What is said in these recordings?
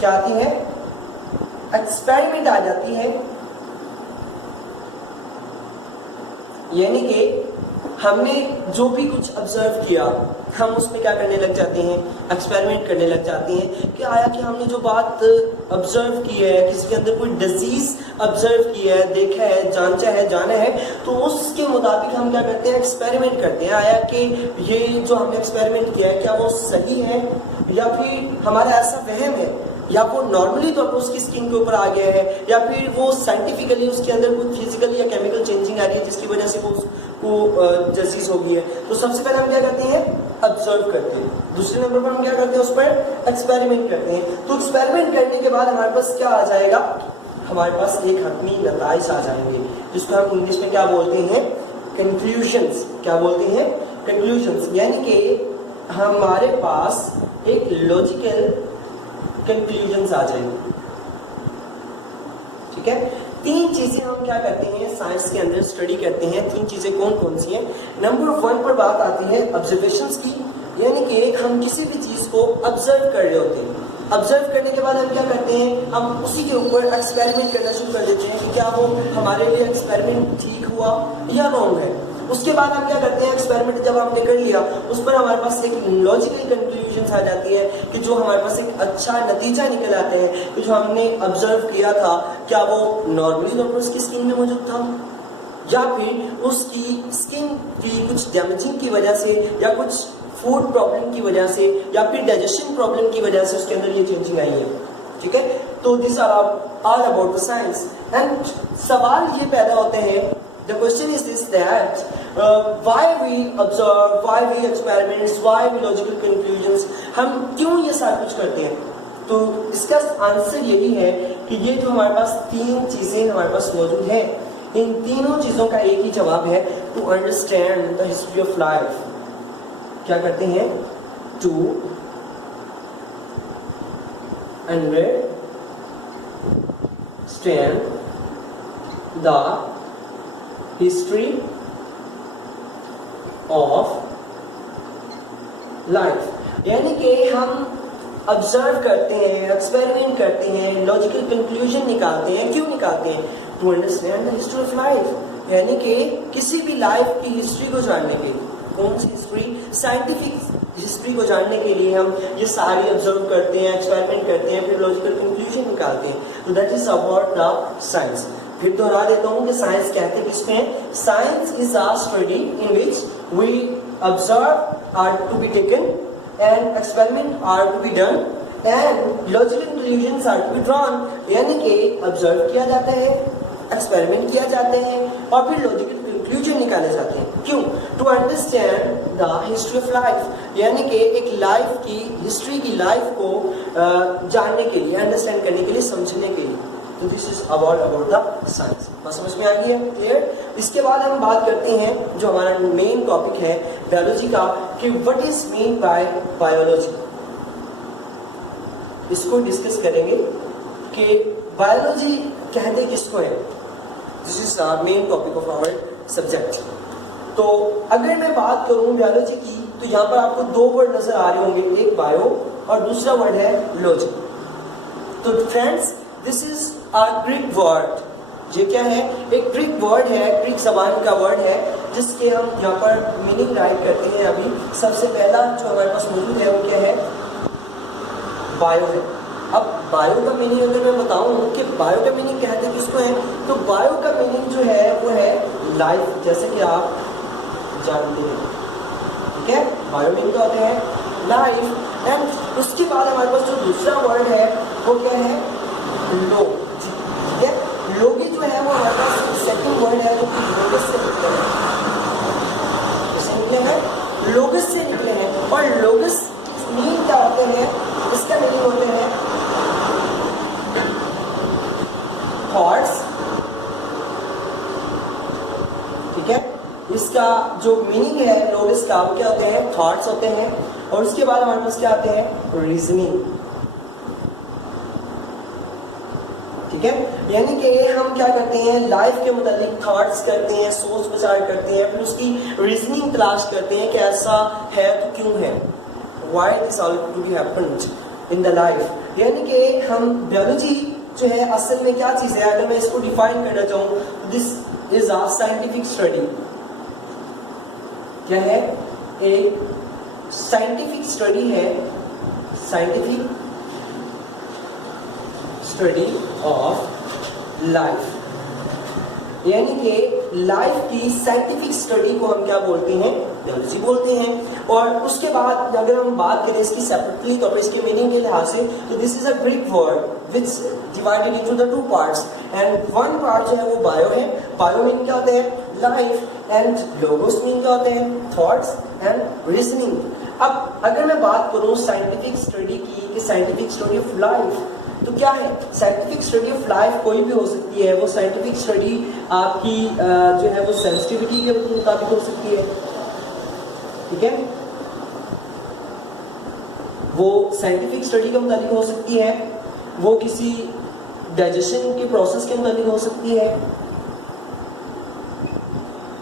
क्या आती है, एक्सपेरिमेंट आ जाती है। यानी कि हमने जो भी कुछ ऑब्जर्व किया हम उसमें क्या करने लग जाते हैं, एक्सपेरिमेंट करने लग जाते हैं कि आया कि हमने जो बात ऑब्जर्व की है, किसी के अंदर कोई डिजीज ऑब्जर्व की है, देखा है, जाना है, तो उसके मुताबिक हम क्या करते हैं, एक्सपेरिमेंट करते हैं। आया कि ये जो हमने एक्सपेरिमेंट किया है क्या वो सही है या फिर हमारा ऐसा वहम है, या वो नॉर्मली तौर पर उसकी स्किन के ऊपर आ गया है, या फिर वो साइंटिफिकली उसके अंदर कोई फिजिकल या केमिकल चेंजिंग आ रही है जिसकी वजह से वो डिजीज हो गई है। तो सबसे पहले हम क्या करते हैं, ऑब्जर्व करते हैं। दूसरे नंबर पर हम क्या करते हैं, उस पर एक्सपेरिमेंट करते हैं। तो एक्सपेरिमेंट करने के बाद हमारे पास क्या आ जाएगा, हमारे पास एक हतमी नताइज आ जाएंगे, जिसको हम इंग्लिश में क्या बोलते हैं, कंक्लूजन्स। क्या बोलते हैं, कंक्लूजन्स। यानी कि हमारे पास एक लॉजिकल कंक्लूजन्स आ जाएंगे। ठीक है, तीन चीजें हम क्या करते हैं साइंस के अंदर स्टडी करते हैं। तीन चीजें कौन कौन सी हैं। नंबर 1 पर बात आती है ऑब्जर्वेशंस की, यानी कि हम किसी भी चीज को ऑब्जर्व कर रहे होते हैं। ऑब्जर्व करने के बाद हम क्या करते हैं, हम उसी के ऊपर एक्सपेरिमेंट करना शुरू कर देते हैं कि क्या वो हमारे लिए एक्सपेरिमेंट ठीक हुआ या रॉन्ग है। उसके बाद हम क्या करते हैं, एक्सपेरिमेंट जब हमने कर लिया उस पर हमारे पास एक लॉजिकल कंक्लूजन आ जाती है कि जो हमारे पास एक अच्छा नतीजा निकल आते हैं कि जो हमने ऑब्जर्व किया था क्या वो नॉर्मली तौर पर उसकी स्किन में मौजूद था, या फिर उसकी स्किन की कुछ डैमेजिंग की वजह से, या कुछ फूड प्रॉब्लम की वजह से, या फिर डाइजेशन प्रॉब्लम की वजह से उसके अंदर ये चेंजिंग आई है। ठीक है, तो this are all about the science. And सवाल ये पैदा होते हैं, the question is this, that why we observe, why we experiments, why we logical conclusions, हम क्यों ये सारा कुछ करते हैं। तो इसका आंसर यही है कि ये जो हमारे पास तीन चीजें हमारे पास मौजूद हैं, इन तीनों चीजों का एक ही जवाब है, to understand the history of life. क्या करते हैं, to understand the history of life. यानी कि हम ऑब्जर्व करते हैं, एक्सपेरिमेंट करते हैं, लॉजिकल कंक्लूजन निकालते हैं। क्यों निकालते हैं, to understand the history of life. यानी कि किसी भी लाइफ की हिस्ट्री को जानने के लिए, कौन सी हिस्ट्री, साइंटिफिक हिस्ट्री को जानने के लिए हम ये सारी ऑब्जर्व करते हैं, एक्सपेरिमेंट करते हैं, फिर लॉजिकल कंक्लूजन निकालते हैं। तो that is about the science. फिर दोहरा देता हूं कि साइंस कहते हैं किसमें, science is a study in which we observe are to be taken and experiment are to be done and logical conclusions are to be drawn. यानी कि ऑब्जर्व किया जाता है, एक्सपेरिमेंट किया जाते हैं और फिर लॉजिकल कंक्लूजन निकाले जाते हैं। क्यों, to understand the history of life. यानी कि एक लाइफ की हिस्ट्री की लाइफ को जानने के लिए, अंडरस्टैंड करने के लिए, समझने के लिए। तो this is about the science. बात समझ में आ गई है, क्लियर। इसके बाद हम बात करते हैं जो हमारा मेन टॉपिक है बायोलॉजी का, कि what is mean by biology. इसको डिस्कस करेंगे कि बायोलॉजी कहते किसको है। This is main topic of our subject. तो अगर मैं बात करूं बायोलॉजी की, तो यहाँ पर आपको दो वर्ड नजर आ रहे होंगे, एक बायो और दूसरा वर्ड है लॉजी। तो friends, this is a Greek word. ये क्या है, एक ग्रीक वर्ड है, ग्रीक जबान का वर्ड है, जिसके हम यहाँ पर मीनिंग राइट करते हैं। अभी सबसे पहला जो हमारे पास मौजूद है वो क्या है, बायो है। अब बायो का मीनिंग अगर मैं बताऊं कि बायो का मीनिंग कहते हैं किसको है, तो बायो का मीनिंग जो है वो है लाइफ, जैसे कि आप जानते हैं। ठीक है, बायो मीनिंग तो होते हैं लाइफ। एंड उसके बाद हमारे पास जो दूसरा वर्ड है वो क्या है, लोग। ठीक है, लोगी जो है वो हमारे पास सेकंड वर्ड है जो कि लोगस से निकले हैं। किससे निकले हैं, लोगस से निकले हैं। और लोगस मीनिंग क्या होते हैं, इसका मीनिंग होते हैं थॉट्स। ठीक है, इसका जो मीनिंग है लोगस का वो क्या होते हैं, थॉट्स होते हैं। और उसके बाद हमारे पास क्या आते हैं, रीजनिंग। ठीक है, यानी कि हम क्या करते हैं, लाइफ के मुतालिक थॉट्स करते हैं, सोच विचार करते हैं, फिर उसकी रीजनिंग तलाश करते हैं कि ऐसा है तो क्यों है, why this all to be happened. In the life. यानी कि हम बायोलॉजी जो है असल में क्या चीज है, अगर मैं इसको डिफाइन करना चाहूँ, this is a scientific study. क्या है? एक साइंटिफिक स्टडी है, साइंटिफिक स्टडी ऑफ लाइफ। यानी कि लाइफ की साइंटिफिक स्टडी को हम क्या बोलते हैं? बायोलॉजी बोलते हैं। और उसके बाद अगर हम बात करें इसकी सेपरेटली तौर पर इसके मीनिंग के लिहाज से, तो this is a Greek word which divided into the two parts, and one part जो है वो बायो है। बायो मीन क्या होता है? लाइफ, एंड लोगोस मीन क्या होते हैं? Thoughts and reasoning. अब अगर मैं बात करूं साइंटिफिक स्टडी की, कि साइंटिफिक स्टडी ऑफ लाइफ, तो क्या है? साइंटिफिक स्टडी ऑफ लाइफ कोई भी हो सकती है। वो साइंटिफिक स्टडी आपकी जो है वो सेंसिटिविटी के मुताबिक हो सकती है, ठीक है? वो साइंटिफिक स्टडी के मुताबिक हो सकती है, वो किसी डाइजेशन के प्रोसेस के मुताबिक हो सकती है,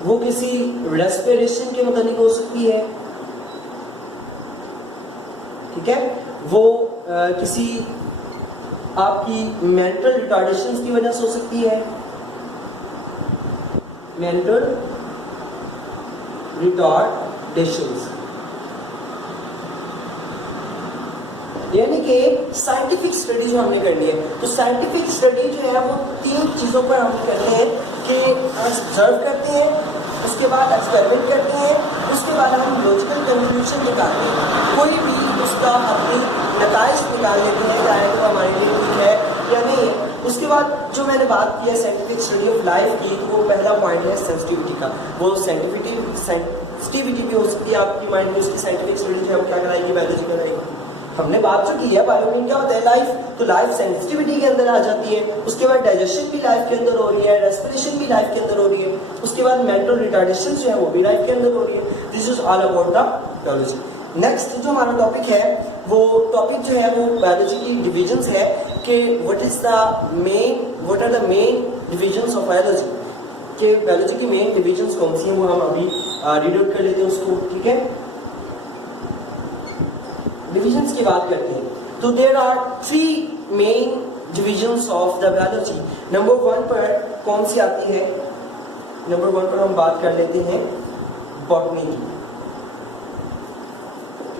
वो किसी रेस्पिरेशन के मुताबिक हो सकती है, ठीक है? वो किसी आपकी मेंटल रिटार्डेशन की वजह से हो सकती है, मेंटल रिटार्डेशन। यानी कि साइंटिफिक स्टडी जो हमने करनी है, तो साइंटिफिक स्टडी जो है वो तीन चीजों पर हम करते हैं कि ऑब्जर्व करते हैं, उसके बाद एक्सपेरिमेंट करते हैं, उसके बाद हम लॉजिकल कंक्लूजन निकालते हैं। कोई भी उसका अपनी नताइज निकाल लेते हैं, चाहे तो हमारे लिए ठीक है या नहीं है। उसके बाद जो मैंने बात की है साइंटिफिक स्टडी ऑफ लाइफ की, तो वो पहला पॉइंट है सेंसिटिविटी का। वो सेंसिटिविटी भी हो सकती है आपकी माइंड में, उसकी साइंटिफिक स्टडी जो है क्या कराएगी? बायोलॉजी कराएगी। हमने बात जो की है बायो मीन क्या होता है? लाइफ। तो लाइफ सेंसिटिविटी के अंदर आ जाती है। उसके बाद डाइजेशन भी लाइफ के अंदर हो रही है, रेस्पिरेशन भी लाइफ के अंदर हो रही है, उसके बाद मेंटल रिटार्डेशन जो है वो भी लाइफ के अंदर हो रही है। This is all about the biology. Next जो हमारा टॉपिक है, वो टॉपिक जो है वो बायोलॉजी की डिविजन्स है कि what are the main divisions of biology, कि बायोलॉजी की मेन डिविजन्स कौन सी हैं, वो हम अभी रीड आउट कर लेते हैं उसको, ठीक है? डिविजन्स की बात करते हैं, तो there are 3 main divisions of the biology. Number 1 पर कौन सी आती है? नंबर 1 पर हम बात कर लेते हैं बॉटनी की।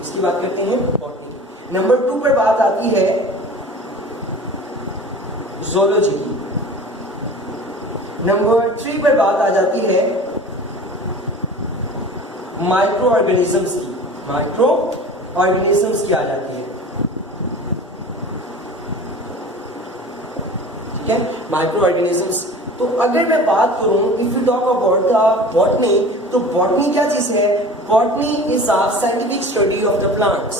इसकी बात करते हैं बॉटनी। नंबर 2 पर बात आती है ज़ूलॉजी की। नंबर 3 पर बात आ जाती है माइक्रो ऑर्गेनिजम्स की। माइक्रो ऑर्गेनिजम्स की आ जाती है, ठीक है? Micro organisms. तो अगर मैं बात करूं, if you talk about the botany, तो बॉटनी क्या चीज है? Botany is a scientific study of the plants.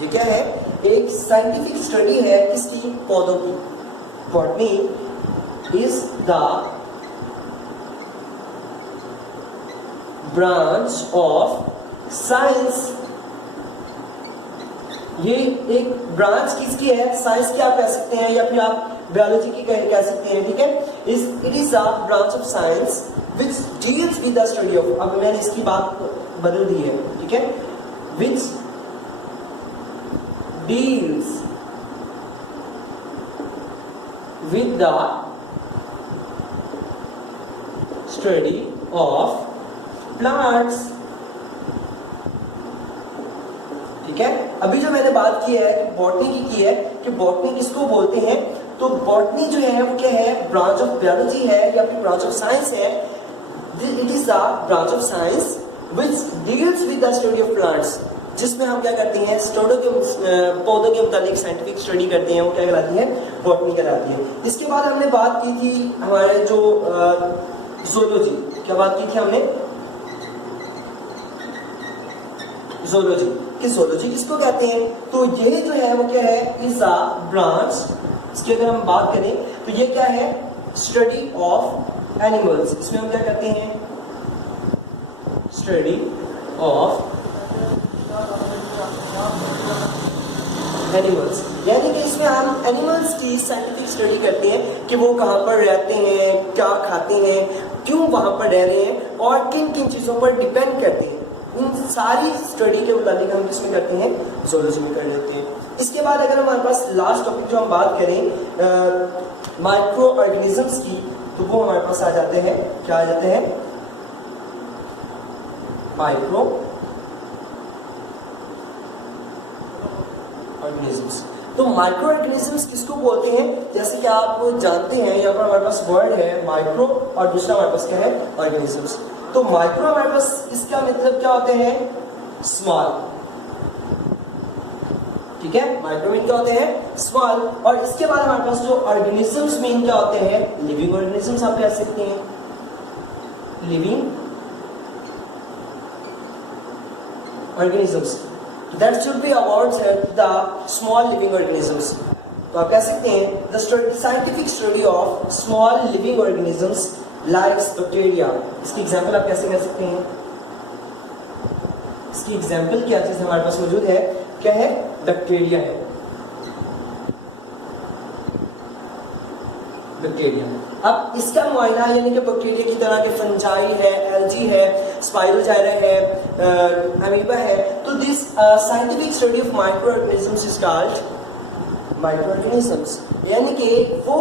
ये क्या है? एक साइंटिफिक स्टडी है किसकी? पौधों की। Botany is the branch of science. ये एक ब्रांच किसकी है? साइंस की आप कह सकते हैं, या फिर आप बायोलॉजी की कह सकते हैं, ठीक है? It is a branch of science which deals with the study of, अब मैंने इसकी बात बदल दी है, ठीक है? Which deals with the study of plants, ठीक है? अभी जो मैंने बात की है कि बॉटनी की है कि बॉटनी किसको बोलते हैं, तो बॉटनी जो है वो क्या है? ब्रांच ऑफ बायोलॉजी है या फिर ब्रांच ऑफ साइंस है। It is a branch of science which deals with the study of plants, जिसमें हम क्या करते हैं? पौधों के मुताबिक साइंटिफिक स्टडी करते हैं, वो क्या कहलाती है? बॉटनी कहलाती है। इसके बाद हमने बात की थी हमारे जो ज़ूलॉजी, क्या बात की थी हमने? ज़ूलॉजी। कि ज़ूलॉजी किसको कहते हैं? तो ये जो है वो क्या है? Is a branch. इसकी अगर हम बात करें तो ये क्या है? Study of animals. इसमें हम क्या करते हैं? Study of animals. यानी कि इसमें हम एनिमल्स की साइंटिफिक स्टडी करते हैं कि वो कहाँ पर रहते हैं, क्या खाते हैं, क्यों वहां पर रह रहे हैं और किन किन चीजों पर डिपेंड करते हैं। इन सारी स्टडी के मुताबिक हम किसमें करते हैं, ज़ूलॉजी में कर लेते हैं। इसके बाद अगर हमारे पास लास्ट टॉपिक जो हम बात करें माइक्रो ऑर्गेनिजम्स की, तो वो हमारे पास आ जाते हैं, क्या आ जाते हैं, माइक्रो ऑर्गेनिजम्स। तो माइक्रो ऑर्गेनिजम्स किसको बोलते हैं, जैसे कि आप जानते हैं यहाँ पर हमारे पास वर्ड है माइक्रो और दूसरा हमारे पास क्या है, ऑर्गेनिजम्स। तो माइक्रो हमारे पास इसका मतलब क्या होते हैं, स्मॉल, ठीक है, माइक्रो मीन क्या होते हैं, स्मॉल। और इसके बाद हमारे पास जो ऑर्गेनिजम्स मीन क्या होते हैं, लिविंग ऑर्गेनिजम्स आप कह सकते हैं, living organisms. That should be about the small living organisms. तो आप कह सकते हैं the scientific study of small living organisms like bacteria. इसकी एग्जाम्पल आप कैसे कह सकते हैं, इसकी एग्जाम्पल क्या चीज हमारे पास मौजूद है, क्या है, बैक्टीरिया है, बैक्टीरिया। अब इसका मुआयना यानी कि बैक्टीरिया की तरह के फंजाई है, एल्जी है, स्पाइरोजाइरा है, अमीबा है। तो this scientific study of micro organisms is called micro organisms, यानी कि वो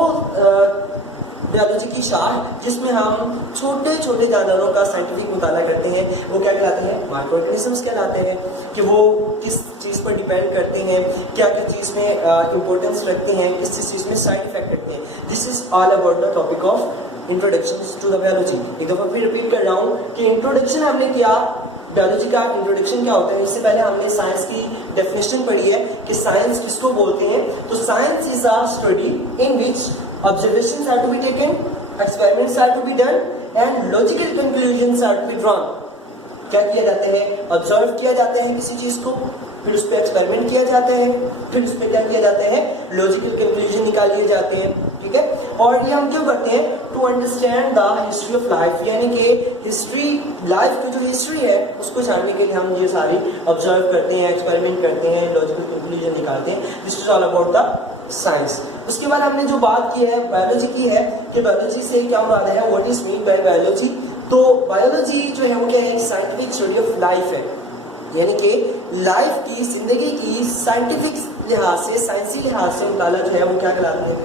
बायोलॉजी की शाख जिसमें हम छोटे छोटे जानवरों का साइंटिफिक मुताला करते हैं, वो क्या कहलाते हैं, माइक्रो ऑर्गेनिजम्स कहलाते हैं। कि वो किस चीज़ पर डिपेंड करते हैं, क्या क्या चीज़ में इंपॉर्टेंस रखते हैं, किस चीज़ में साइड इफेक्ट रखते हैं। This is all about the topic of introduction to the biology. एक दफ़ा फिर रिपीट कर रहा हूँ कि इंट्रोडक्शन हमने किया, बायोलॉजी का इंट्रोडक्शन क्या होता है। इससे पहले हमने साइंस की डेफिनेशन पढ़ी है कि साइंस किसको बोलते हैं। तो science is a study in which observations are to be taken, experiments are to be done and logical conclusions are to be drawn. क्या किया जाता है, ऑब्जर्व किया जाता है किसी चीज को, फिर उस पर एक्सपेरिमेंट किया जाता है, फिर उस पर क्या किया जाता है, लॉजिकल कंक्लूजन निकाले जाते हैं, ठीक है। और ये हम क्यों करते हैं, to understand the history of life, यानी कि हिस्ट्री, लाइफ की जो हिस्ट्री है उसको जानने के लिए हम ये सारी ऑब्जर्व करते हैं, एक्सपेरिमेंट करते हैं, लॉजिकल कंक्लूजन निकालते हैं। This is all about the science. उसके बाद हमने जो बात की है बायोलॉजी की है कि बायोलॉजी से क्या मुराद है, what is mean by biology. तो बायोलॉजी जो है वो क्या है, साइंटिफिक स्टडी ऑफ लाइफ है, यानी कि लाइफ की, जिंदगी की साइंटिफिक लिहाज से, साइंसी लिहाज से मुताला जो है वो क्या कहलाता है,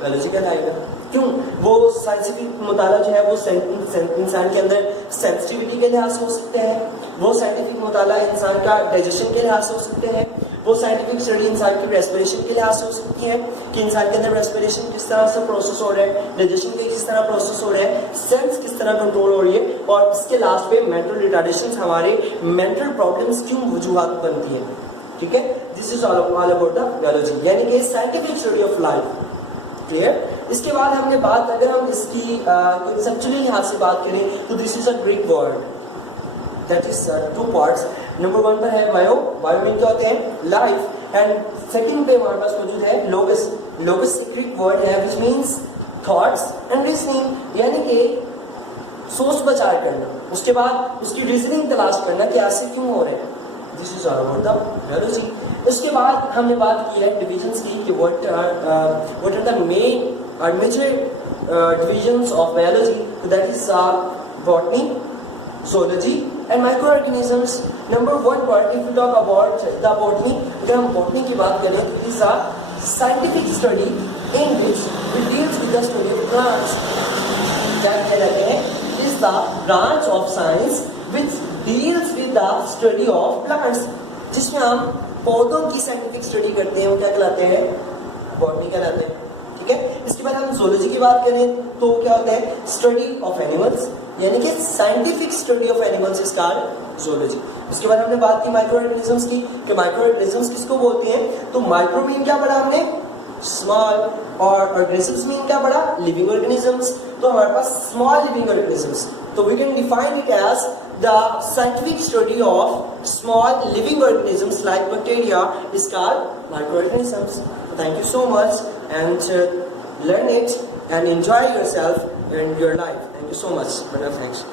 बायोलॉजी कहलाएगा। क्यों, वो साइंटिफिक मुताला जो है वो इंसान के अंदर सेंसिटिविटी के लिहाज से हो सकते हैं, वो साइंटिफिक मुताला इंसान का डाइजेशन के लिहाज से हो सकते हैं, वो साइंटिफिक स्टडी इंसान की रेस्पिरेशन के लिहाज से हो सकती है कि इंसान के अंदर रेस्पिरेशन किस तरह से प्रोसेस हो रहा है, डाइजेशन के किस तरह प्रोसेस हो रहा है, सेल्स किस तरह कंट्रोल हो रही है, और इसके लास्ट पे मेंटल रिटार्डेशन, हमारे मेंटल प्रॉब्लम्स क्यों वजूहात बनती है, ठीक है। This is all about the biology, यानी कि scientific study of life, clear. इसके बाद हमने बात, अगर हम इसकी कंसेप्चुअली लिहाज से बात करें तो this is a Greek word, that is two parts. Number 1 पर है बायो, बायो मीन क्या होते हैं, लाइफ, एंड सेकंड पे हमारे पास मौजूद है लोगस। लोगस ग्रीक वर्ड है which means thoughts and reasoning, यानी कि सोच विचार करना, उसके बाद उसकी रीजनिंग तलाश करना कि ऐसे क्यों हो रहे हैं। This is all about the biology. इसके बाद हमने बात की है डिविजन्स की कि व्हाट आर द मेन और major divisions of biology, that is botany, zoology and microorganisms. Number 1 part, if we talk about the botany, अगर हम botany की बात करें, it is a scientific study in which it deals with the study of plants. क्या कहते हैं, it is the branch of science which deals with the study of plants, जिसमें हम पौधों की साइंटिफिक स्टडी करते हैं, वो क्या कहलाते हैं, बॉटनी कहलाते हैं, ठीक है। इसके बाद हम zoology की बात करें तो क्या होता है, स्टडी ऑफ एनिमल्स, यानी कि scientific study of animals is called zoology. उसके बाद हमने बात की माइक्रो ऑर्गेनिजम्स की कि माइक्रो ऑर्गेनिजम्स किसको बोलते हैं। तो माइक्रो मीन क्या पढ़ा हमने, स्मॉल, और ऑर्गेनिजम्स मीन क्या पढ़ा, लिविंग ऑर्गेनिजम्स। तो हमारे पास स्मॉल लिविंग ऑर्गेनिजम्स, तो we can define it as the scientific study of small living organisms like bacteria is called micro organisms. Thank you so much and learn it and enjoy yourself in your life. Thank you so much. Thanks.